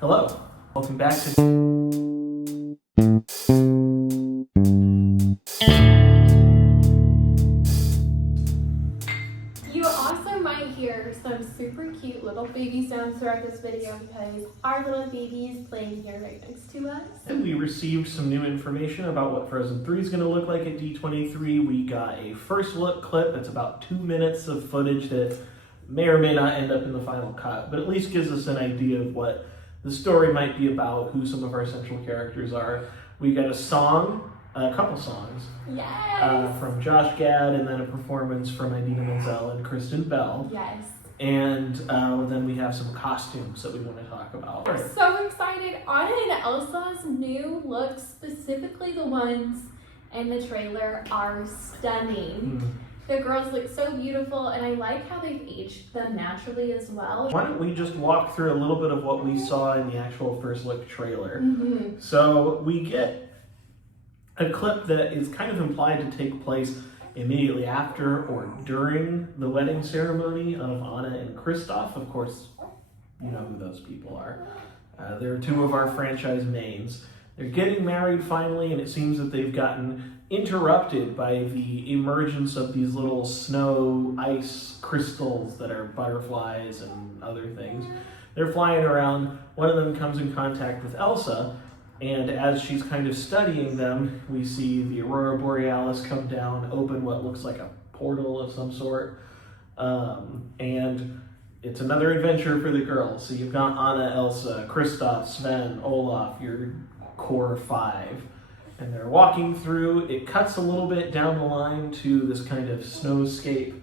Hello, welcome back to... You also might hear some super cute little baby sounds throughout this video because our little baby is playing here right next to us. And we received some new information about what Frozen 3 is going to look like at D23. We got a first look clip that's about 2 minutes of footage that may or may not end up in the final cut, but at least gives us an idea of what the story might be about, who some of our central characters are. We got a song, a couple songs, Yes! from Josh Gad, and then a performance from Idina Menzel and Kristen Bell. Yes. And then we have some costumes that we want to talk about. I'm so excited. Anna and Elsa's new looks, specifically the ones in the trailer, are stunning. The girls look so beautiful, and I like how they've aged them naturally as well. Why don't we just walk through a little bit of what we saw in the actual first look trailer. Mm-hmm. So we get a clip that is kind of implied to take place immediately after or during the wedding ceremony of Anna and Kristoff. Of course, you know who those people are. They're two of our franchise mains. They're getting married finally, and it seems that they've gotten interrupted by the emergence of these little snow ice crystals that are butterflies and other things. They're flying around. One of them comes in contact with Elsa, and as she's kind of studying them, we see the Aurora Borealis come down, open what looks like a portal of some sort, and it's another adventure for the girls. So you've got Anna, Elsa, Kristoff, Sven, Olaf, your core five. And they're walking through. It cuts a little bit down the line to this kind of snowscape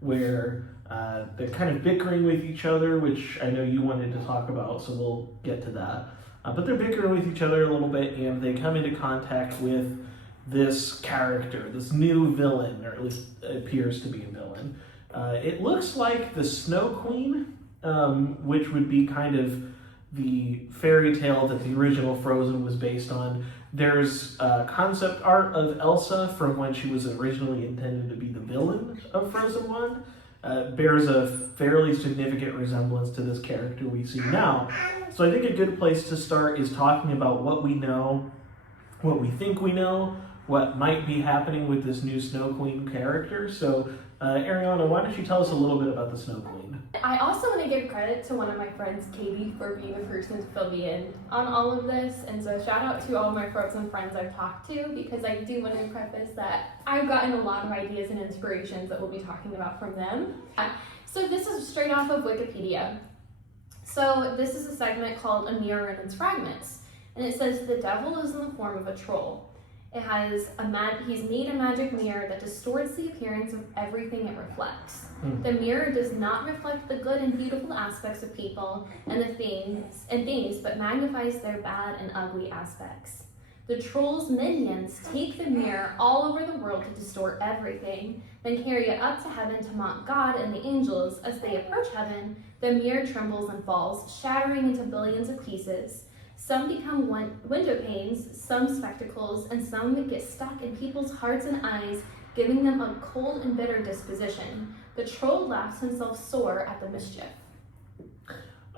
where they're kind of bickering with each other, which I know you wanted to talk about, so we'll get to that. But they're bickering with each other a little bit, and they come into contact with this character, this new villain, or at least appears to be a villain. It looks like the Snow Queen, which would be kind of the fairy tale that the original Frozen was based on. There's concept art of Elsa from when she was originally intended to be the villain of Frozen 1. Bears a fairly significant resemblance to this character we see now. So I think a good place to start is talking about what we know, what we think we know, what might be happening with this new Snow Queen character. So Arianna, why don't you tell us a little bit about the Snow Queen? I also want to give credit to one of my friends, Katie, for being the person to fill me in on all of this. And so shout out to all of my Frozen friends I've talked to, because I do want to preface that I've gotten a lot of ideas and inspirations that we'll be talking about from them. So this is straight off of Wikipedia. So this is a segment called A Mirror and Its Fragments. And it says the devil is in the form of a troll. It has he's made a magic mirror that distorts the appearance of everything it reflects. The mirror does not reflect the good and beautiful aspects of people and things, but magnifies their bad and ugly aspects. The troll's minions take the mirror all over the world to distort everything, then carry it up to heaven to mock God and the angels. As they approach heaven, the mirror trembles and falls, shattering into billions of pieces. Some become window panes, some spectacles, and some get stuck in people's hearts and eyes, giving them a cold and bitter disposition. The troll laughs himself sore at the mischief.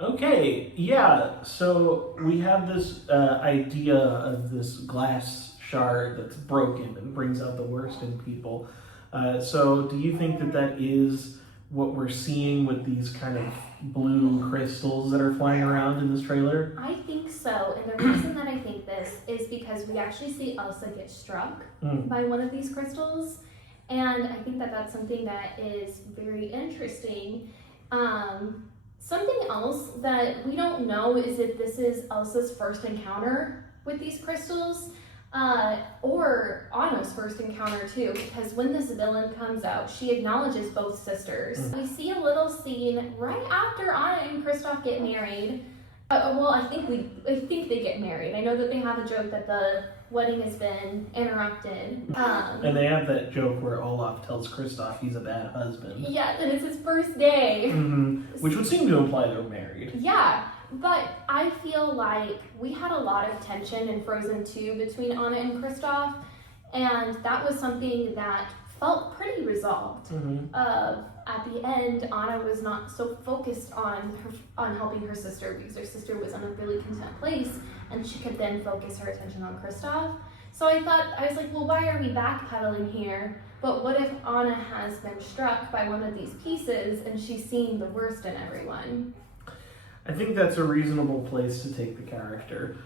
Okay, yeah, so we have this idea of this glass shard that's broken and brings out the worst in people. So do you think that that is what we're seeing with these kind of blue crystals that are flying around in this trailer? I think so, and the reason that I think this is because we actually see Elsa get struck by one of these crystals, and I think that that's something that is very interesting. Something else that we don't know is if this is Elsa's first encounter with these crystals, or Anna's first encounter too, because when this villain comes out, she acknowledges both sisters. We see a little scene right after Anna and Kristoff get married. Well, I think they get married. I know that they have a joke that the wedding has been interrupted. And they have that joke where Olaf tells Kristoff he's a bad husband. Yeah, and it's his first day. Which would seem to imply they're married. Yeah. But I feel like we had a lot of tension in Frozen 2 between Anna and Kristoff, and that was something that felt pretty resolved. At the end, Anna was not so focused on helping her sister because her sister was in a really content place, and she could then focus her attention on Kristoff. So I was like, well, why are we backpedaling here? But what if Anna has been struck by one of these pieces and she's seeing the worst in everyone? I think that's a reasonable place to take the character.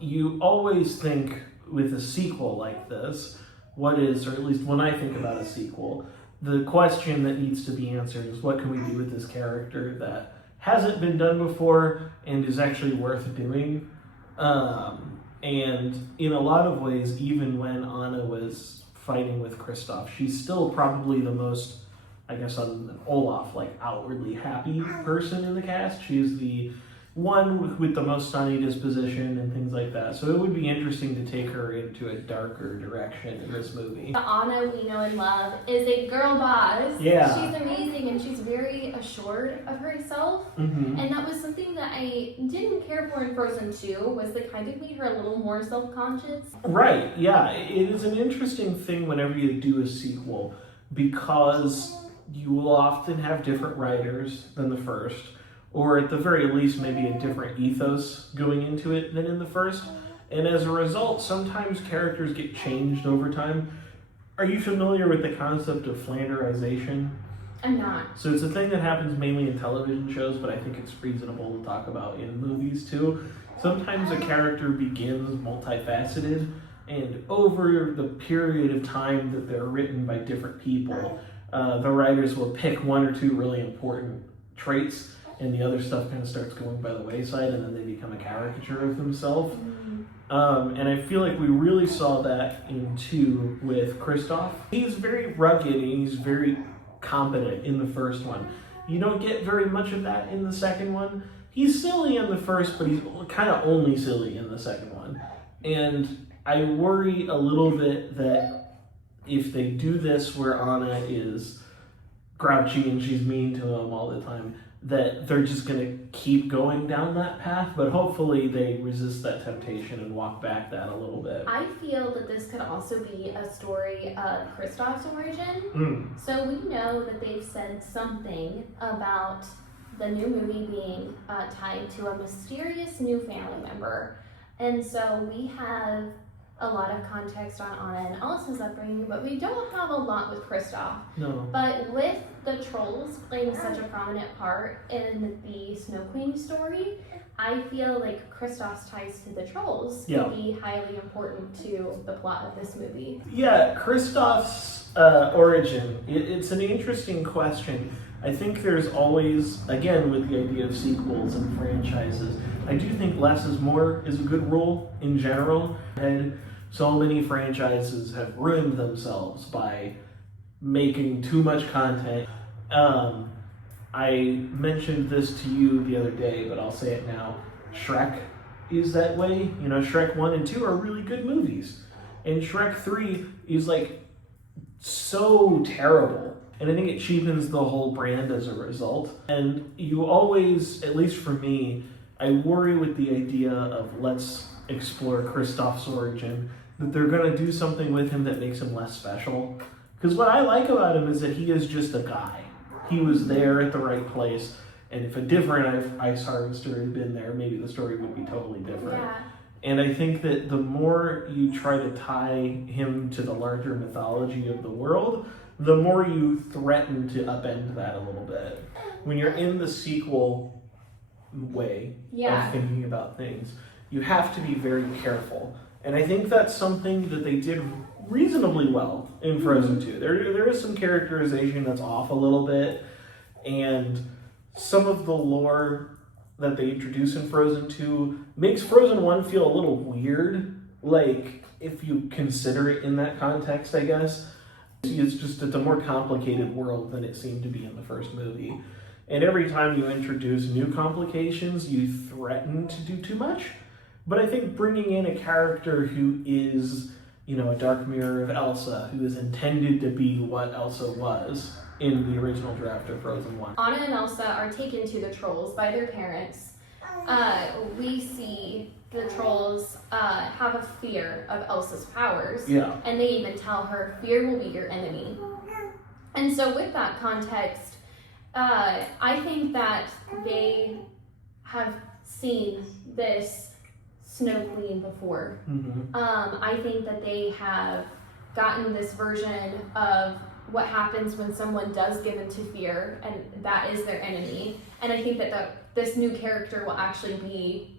You always think with a sequel like this, or at least when I think about a sequel, the question that needs to be answered is, what can we do with this character that hasn't been done before and is actually worth doing? And in a lot of ways, even when Anna was fighting with Kristoff, she's still probably the most, I guess, on Olaf, like outwardly happy person in the cast. She's the one with the most sunny disposition and things like that. So it would be interesting to take her into a darker direction in this movie. The Anna we know and love is a girl boss. Yeah. She's amazing and she's very assured of herself. And that was something that I didn't care for in Frozen 2, was they kind of made her a little more self-conscious. Right, yeah. It is an interesting thing whenever you do a sequel, because you will often have different writers than the first, or at the very least maybe a different ethos going into it than in the first. And as a result, sometimes characters get changed over time. Are you familiar with the concept of Flanderization? I'm not. So it's a thing that happens mainly in television shows, but I think it's reasonable to talk about in movies too. Sometimes a character begins multifaceted, and over the period of time that they're written by different people, the writers will pick one or two really important traits, and the other stuff kind of starts going by the wayside, and then they become a caricature of themselves. And I feel like we really saw that in 2 with Kristoff. He's very rugged and he's very competent in the first one. You don't get very much of that in the second one. He's silly in the first, but he's kind of only silly in the second one. And I worry a little bit that if they do this where Anna is grouchy and she's mean to him all the time, that they're just going to keep going down that path, but hopefully they resist that temptation and walk back that a little bit. I feel that this could also be a story of Kristoff's origin. So we know that they've said something about the new movie being tied to a mysterious new family member. And so we have a lot of context on Anna and Allison's upbringing, but we don't have a lot with Kristoff. No. But with the trolls playing such a prominent part in the Snow Queen story, I feel like Kristoff's ties to the trolls could be highly important to the plot of this movie. Yeah, Kristoff's origin, it's an interesting question. I think there's always, again, with the idea of sequels and franchises, I do think less is more is a good rule in general. And so many franchises have ruined themselves by making too much content. I mentioned this to you the other day, but I'll say it now. Shrek is that way. You know, Shrek 1 and 2 are really good movies. And Shrek 3 is like so terrible. And I think it cheapens the whole brand as a result. And you always, at least for me, I worry with the idea of let's explore Kristoff's origin, that they're going to do something with him that makes him less special. Because what I like about him is that he is just a guy. He was there at the right place, and if a different ice harvester had been there, maybe the story would be totally different. Yeah. And I think that the more you try to tie him to the larger mythology of the world, the more you threaten to upend that a little bit. When you're in the sequel way of thinking about things, you have to be very careful. And I think that's something that they did reasonably well in Frozen 2. There is some characterization that's off a little bit, and some of the lore that they introduce in Frozen 2 makes Frozen 1 feel a little weird, like if you consider it in that context, I guess. It's a more complicated world than it seemed to be in the first movie. And every time you introduce new complications, you threaten to do too much. But I think bringing in a character who is, you know, a dark mirror of Elsa, who is intended to be what Elsa was in the original draft of Frozen 1. Anna and Elsa are taken to the trolls by their parents. We see the trolls have a fear of Elsa's powers. Yeah. And they even tell her, fear will be your enemy. And so with that context, I think that they have seen this Snow Queen before. Mm-hmm. I think that they have gotten this version of what happens when someone does give into fear, and that is their enemy. And I think that this new character will actually be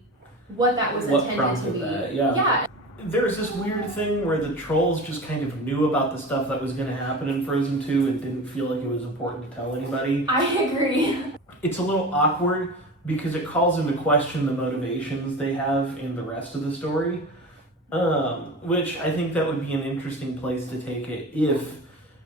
what that was intended to be. That, yeah. There's this weird thing where the trolls just kind of knew about the stuff that was going to happen in Frozen 2 and didn't feel like it was important to tell anybody. I agree. It's a little awkward because it calls into question the motivations they have in the rest of the story, which I think that would be an interesting place to take it if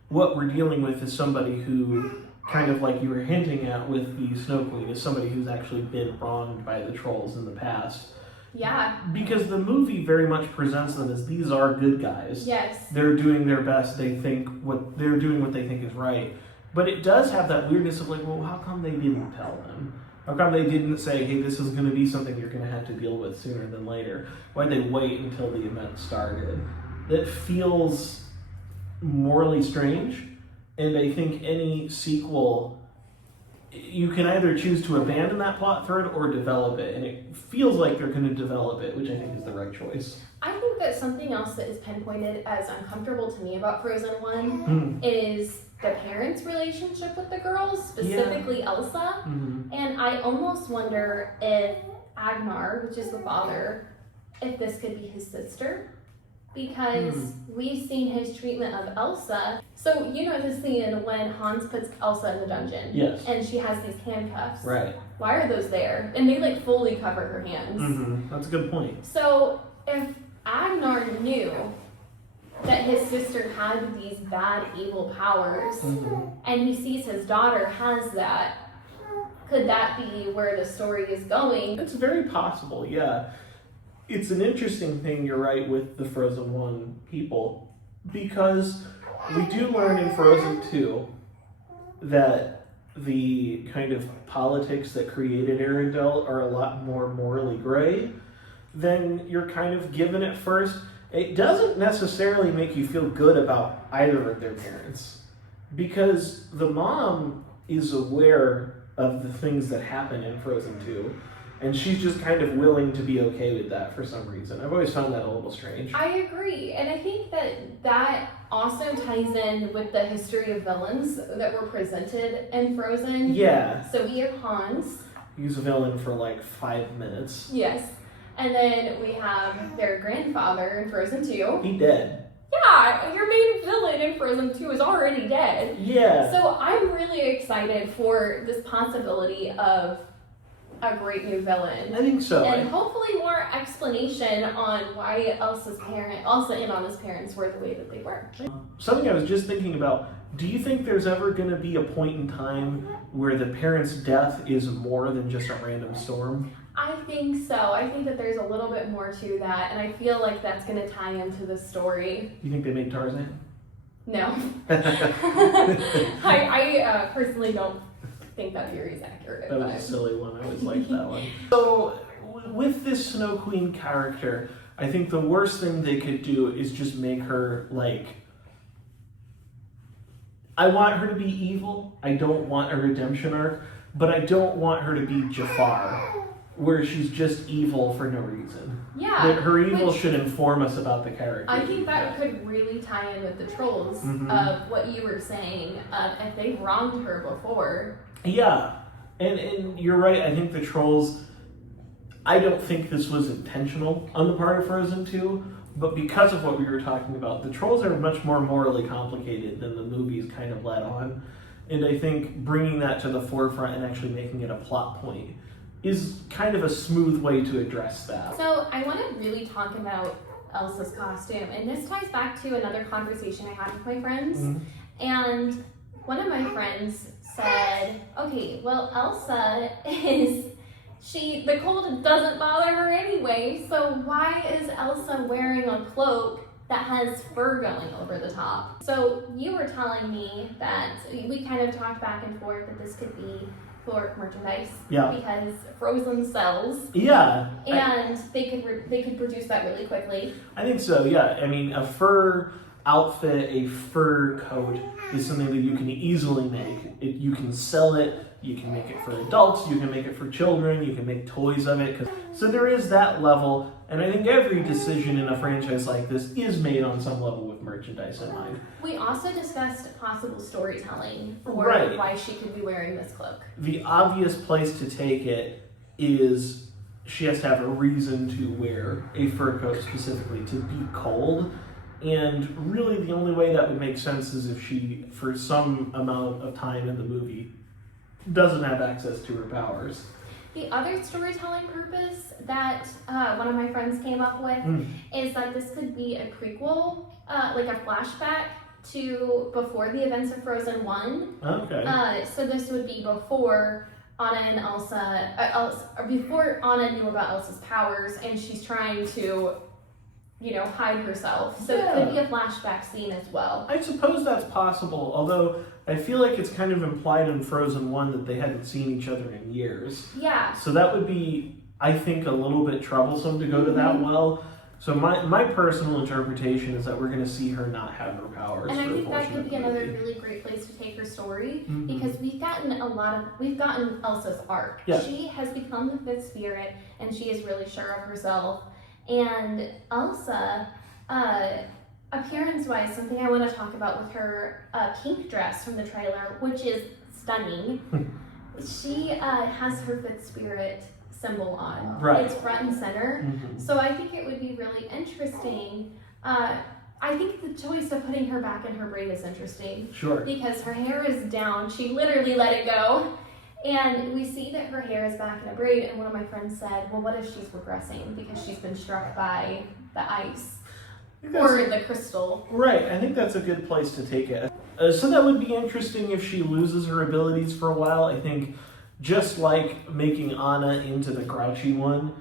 what we're dealing with is somebody who, kind of like you were hinting at with the Snow Queen, is somebody who's actually been wronged by the trolls in the past. Yeah. Because the movie very much presents them as these are good guys. Yes. They're doing their best. They're doing what they think is right. But it does have that weirdness of like, well, how come they didn't tell them? How come they didn't say, hey, this is going to be something you're going to have to deal with sooner than later? Why'd they wait until the event started? That feels morally strange. And I think any sequel, you can either choose to abandon that plot thread or develop it, and it feels like they're going to develop it, which I think is the right choice. I think that something else that is pinpointed as uncomfortable to me about Frozen 1 is the parents' relationship with the girls, specifically Elsa. Mm-hmm. And I almost wonder if Agnar, which is the father, if this could be his sister. Because we've seen his treatment of Elsa. So you know the scene when Hans puts Elsa in the dungeon. Yes. And she has these handcuffs. Right. Why are those there? And they like fully cover her hands. Mm-hmm. That's a good point. So if Agnar knew that his sister had these bad, evil powers, and he sees his daughter has that, could that be where the story is going? It's very possible, yeah. It's an interesting thing, you're right, with the Frozen 1 people, because we do learn in Frozen 2 that the kind of politics that created Arendelle are a lot more morally gray than you're kind of given at first. It doesn't necessarily make you feel good about either of their parents, because the mom is aware of the things that happen in Frozen 2. And she's just kind of willing to be okay with that for some reason. I've always found that a little strange. I agree. And I think that also ties in with the history of villains that were presented in Frozen. Yeah. So we have Hans. He's a villain for like 5 minutes. Yes. And then we have their grandfather in Frozen 2. He dead. Yeah, your main villain in Frozen 2 is already dead. Yeah. So I'm really excited for this possibility of a great new villain. I think so. And hopefully more explanation on why Elsa and Anna's parents were the way that they were. Something I was just thinking about, do you think there's ever going to be a point in time where the parent's death is more than just a random storm? I think so. I think that there's a little bit more to that, and I feel like that's going to tie into the story. You think they made Tarzan? No. I personally don't think that theory is accurate. That was a silly one. I always liked that one. So, with this Snow Queen character, I think the worst thing they could do is just make her like. I want her to be evil. I don't want a redemption arc, but I don't want her to be Jafar, where she's just evil for no reason. Yeah. That her evil should inform us about the character. I think that could really tie in with the trolls of what you were saying. If they wronged her before. Yeah, and you're right. I think the trolls. I don't think this was intentional on the part of Frozen 2, but because of what we were talking about, the trolls are much more morally complicated than the movies kind of let on. And I think bringing that to the forefront and actually making it a plot point is kind of a smooth way to address that. So I want to really talk about Elsa's costume, and this ties back to another conversation I had with my friends. And one of my friends said, okay, well, Elsa the cold doesn't bother her anyway, so why is Elsa wearing a cloak that has fur going over the top? So you were telling me that we kind of talked back and forth that this could be for merchandise. Yeah. Because Frozen sells. Yeah. And they could produce that really quickly. I think so, yeah. I mean, a fur outfit, a fur coat is something that you can easily make. You can sell it, you can make it for adults, you can make it for children, you can make toys of it. So there is that level, and I think every decision in a franchise like this is made on some level with merchandise in mind. We also discussed possible storytelling for Right. why she could be wearing this cloak. The obvious place to take it is she has to have a reason to wear a fur coat specifically to be cold. And really the only way that would make sense is if she, for some amount of time in the movie, doesn't have access to her powers. The other storytelling purpose that one of my friends came up with is that this could be a prequel, like a flashback to before the events of Frozen 1. Okay. So this would be before Anna and or before Anna knew about Elsa's powers, and she's trying to, hide herself. So it could be a flashback scene as well. I suppose that's possible, although I feel like it's kind of implied in Frozen 1 that they hadn't seen each other in years. Yeah. So that would be, I think, a little bit troublesome to go to that well. So my personal interpretation is that we're going to see her not have her powers. And I for a think that portion could of be the another movie. really great place to take her story, Mhm. because we've gotten Elsa's arc. Yeah. She has become the fifth spirit, and she is really sure of herself. And Elsa, appearance-wise, something I want to talk about with her pink dress from the trailer, which is stunning. She has her fifth spirit symbol on. Right. It's front and center. Mhm. So I think it would be really interesting. I think the choice of putting her back in her braid is interesting Sure. because her hair is down. She literally let it go. And we see that her hair is back in a braid, and one of my friends said, well, what if she's regressing because she's been struck by the ice or the crystal? Right, I think that's a good place to take it. So that would be interesting if she loses her abilities for a while. I think just like making Anna into the grouchy one,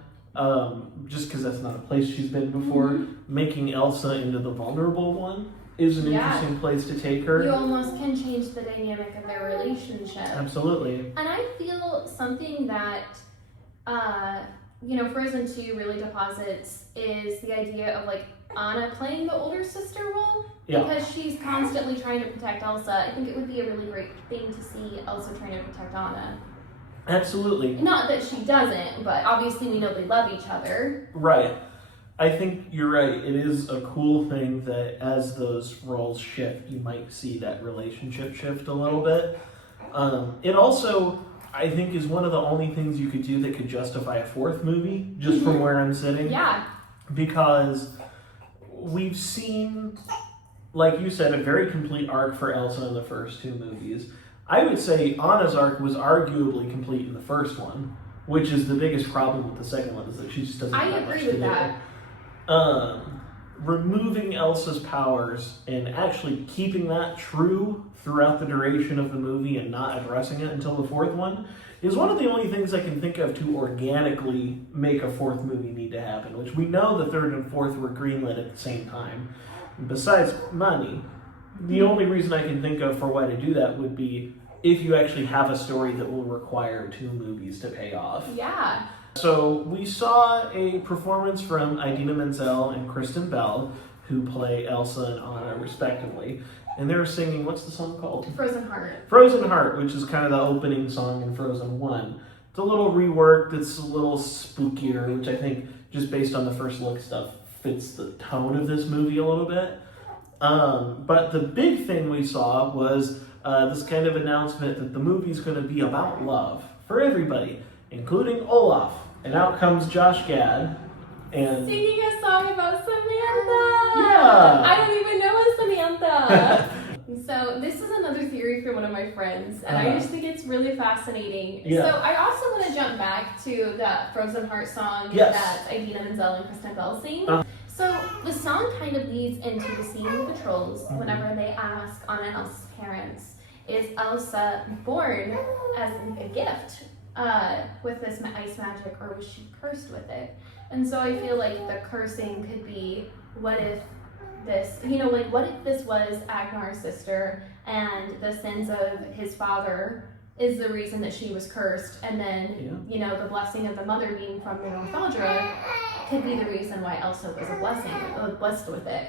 just because that's not a place she's been before, making Elsa into the vulnerable one is an interesting place to take her. You almost can change the dynamic of their relationship. Absolutely. And I feel something that, Frozen 2 really deposits is the idea of like Anna playing the older sister role. Yeah. Because she's constantly trying to protect Elsa. I think it would be a really great thing to see Elsa trying to protect Anna. Absolutely. Not that she doesn't, but obviously we know they love each other. Right. I think you're right. It is a cool thing that as those roles shift, you might see that relationship shift a little bit. It also, I think, is one of the only things you could do that could justify a fourth movie, just from where I'm sitting. Yeah. Because we've seen, like you said, a very complete arc for Elsa in the first two movies. I would say Anna's arc was arguably complete in the first one, which is the biggest problem with the second one, is that she just doesn't have much to do. I agree with that. Removing Elsa's powers and actually keeping that true throughout the duration of the movie and not addressing it until the fourth one is one of the only things I can think of to organically make a fourth movie need to happen, which we know the third and fourth were greenlit at the same time. Besides money, the only reason I can think of for why to do that would be if you actually have a story that will require two movies to pay off. Yeah. So we saw a performance from Idina Menzel and Kristen Bell, who play Elsa and Anna respectively. And they were singing, what's the song called? Frozen Heart. Frozen Heart, which is kind of the opening song in Frozen 1. It's a little reworked, it's a little spookier, which I think, just based on the first look stuff, fits the tone of this movie a little bit. But the big thing we saw was this kind of announcement that the movie's going to be about love for everybody, including Olaf. And out comes Josh Gad. And Singing a song about Samantha! Yeah! I don't even know a Samantha! So this is another theory from one of my friends, and I just think it's really fascinating. Yeah. So I also want to jump back to that Frozen Heart song that Idina Menzel and Kristen Bell sing. So the song kind of leads into the scene with the trolls whenever they ask Anna and Elsa's parents, is Elsa born as a gift with this ice magic, or was she cursed with it? And so I feel like the cursing could be, what if this, what if this was Agnar's sister and the sins of his father is the reason that she was cursed, and then you know, the blessing of the mother being from the Northuldra could be the reason why Elsa was blessed with it.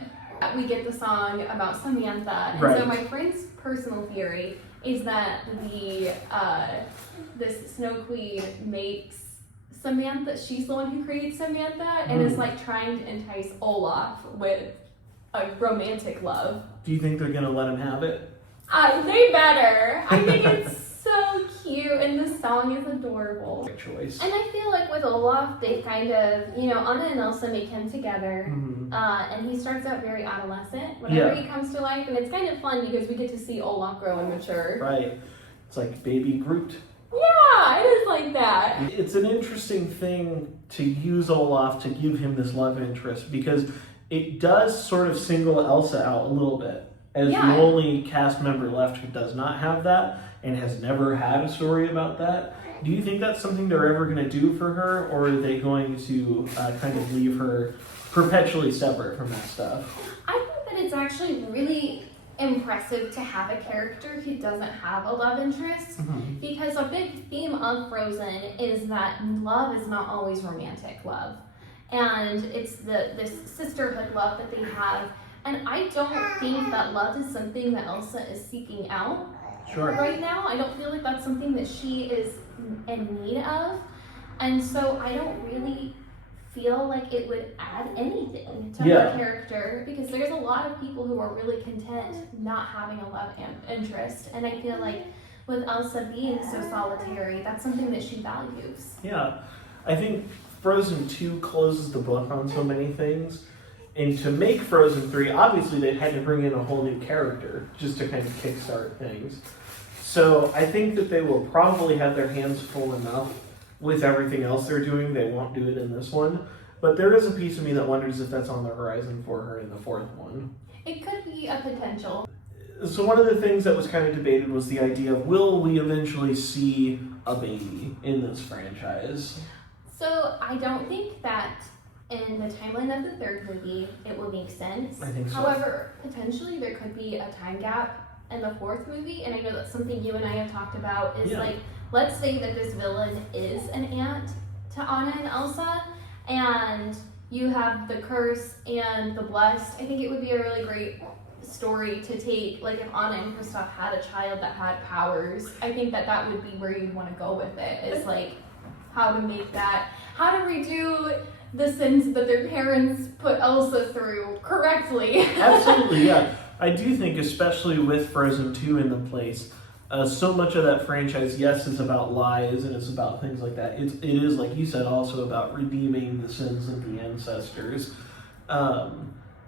We get the song about Samantha, and so my friend's personal theory is that this Snow Queen makes Samantha, she's the one who creates Samantha, and is like trying to entice Olaf with a romantic love. Do you think they're gonna let him have it? They better. I think it's so cute, and the song is adorable. Good choice. And I feel like with Olaf, they kind of, you know, Anna and Elsa make him together, and he starts out very adolescent whenever he comes to life, and it's kind of fun because we get to see Olaf grow and mature. Right. It's like baby Groot. Yeah, it is like that. It's an interesting thing to use Olaf to give him this love interest, because it does sort of single Elsa out a little bit as the only cast member left who does not have that and has never had a story about that. Do you think that's something they're ever going to do for her, or are they going to kind of leave her perpetually separate from that stuff? I think that it's actually really impressive to have a character who doesn't have a love interest, because a big theme of Frozen is that love is not always romantic love, and it's this sisterhood love that they have, and I don't think that love is something that Elsa is seeking out right now. I don't feel like that's something that she is in need of, and so I don't really feel like it would add anything to her character, because there's a lot of people who are really content not having a love interest, and I feel like with Elsa being so solitary, that's something that she values. Yeah, I think Frozen 2 closes the book on so many things, and to make Frozen 3, obviously they had to bring in a whole new character just to kind of kickstart things. So I think that they will probably have their hands full enough with everything else they're doing. They won't do it in this one, but there is a piece of me that wonders if that's on the horizon for her in the fourth one. It could be a potential. So one of the things that was kind of debated was the idea of, will we eventually see a baby in this franchise? So I don't think that in the timeline of the third movie it will make sense. I think so. However, potentially there could be a time gap in the fourth movie, and I know that's something you and I have talked about, is like, let's say that this villain is an aunt to Anna and Elsa, and you have the curse and the blessed. I think it would be a really great story to take, like if Anna and Kristoff had a child that had powers. I think that that would be where you'd want to go with it, is like how to make that, how to redo the sins that their parents put Elsa through correctly. Absolutely, yeah. I do think, especially with Frozen 2 in the place, so much of that franchise, yes, is about lies and it's about things like that. It is, like you said, also about redeeming the sins of the ancestors.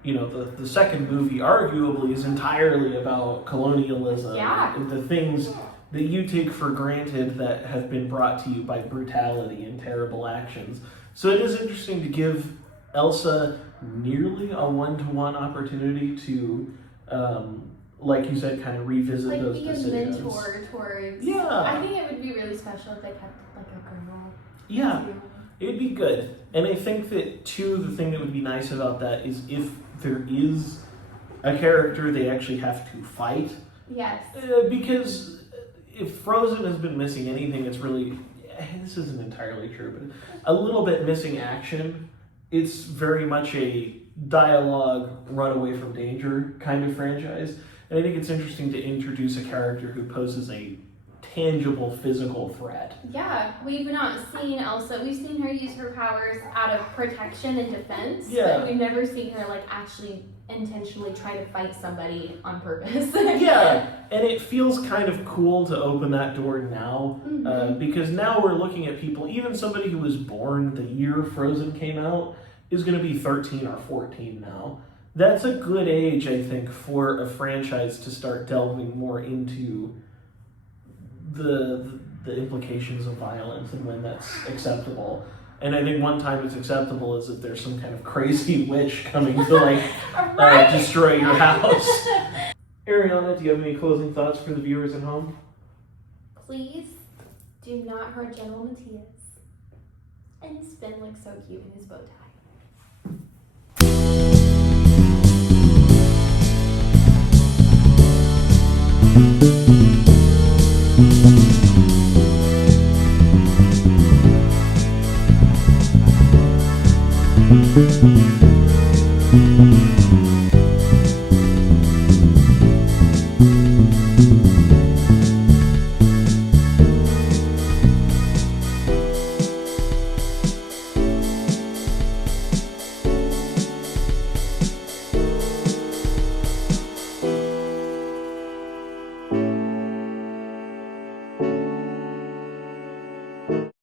You know, the second movie arguably is entirely about colonialism. And the things that you take for granted that have been brought to you by brutality and terrible actions. So it is interesting to give Elsa nearly a one-to-one opportunity to, like you said, kind of revisit like those be decisions. a mentor towards. Yeah. I think it would be really special if they kept like a girl. Yeah, it'd be good. And I think that too, the thing that would be nice about that is if there is a character they actually have to fight. Yes. Because if Frozen has been missing anything, it's really, this isn't entirely true, but a little bit missing action. It's very much a dialogue, run away from danger kind of franchise. And I think it's interesting to introduce a character who poses a tangible physical threat. Yeah, we've not seen Elsa. We've seen her use her powers out of protection and defense. Yeah. But we've never seen her like actually intentionally try to fight somebody on purpose. Yeah, and it feels kind of cool to open that door now, because now we're looking at people, even somebody who was born the year Frozen came out is going to be 13 or 14 now. That's a good age, I think, for a franchise to start delving more into the implications of violence and when that's acceptable. And I think one time it's acceptable is if there's some kind of crazy witch coming to like destroy your house. Arianna, do you have any closing thoughts for the viewers at home? Please do not hurt General Matthias. And Sven looks so cute in his bow tie.